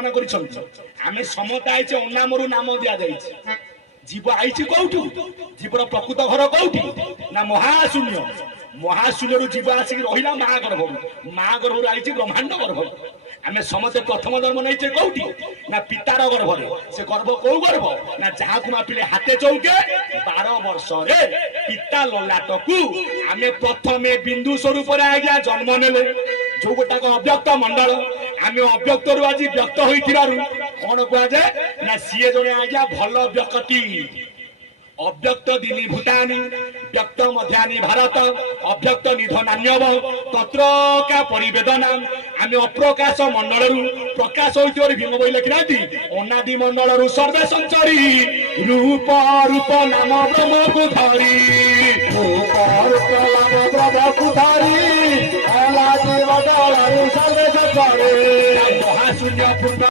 आमे समता आइचे अनामरु नाम दिया जाइছে जीव आइछि कोउठु जीवर प्रकृत घर कोउठि ना महाशून्य महाशून्य जीव आसिक रहिला महागर्भ आइछि ब्रह्मांड गर्भ आमे समते प्रथम जन्म नैचे कोउठि ना पितार गर्भ से गर्भ को गर्भ ना जहा को मापिले हाथे चौके 12 वर्ष रे पिता ललाटकू आमे प्रथमे बिंदु स्वरूप रे आज्ञा जन्म नेले जो गोटाक अव्यक्त मंडल आमे अव्यक्त रु आज व्यक्त होइथिरारु कोन को आजे ना सीए जने आज्ञा भल व्यक्ति अव्यक्त दिनी भूटानी व्यक्त मध्यानि भारत अव्यक्त निधनान्यव तत्र का परिवेदना आमे अप्रकाश मंडल रु प्रकाश होइतोर भीम बोल लिखिनाती अनादि मंडल रु सर्वे संचरी रूप रूप नाम ब्रह्म को धरी रूप रूप नाम ब्रह्म को धरी अला जीव सर्वे संचरी महाशून्य पूर्ण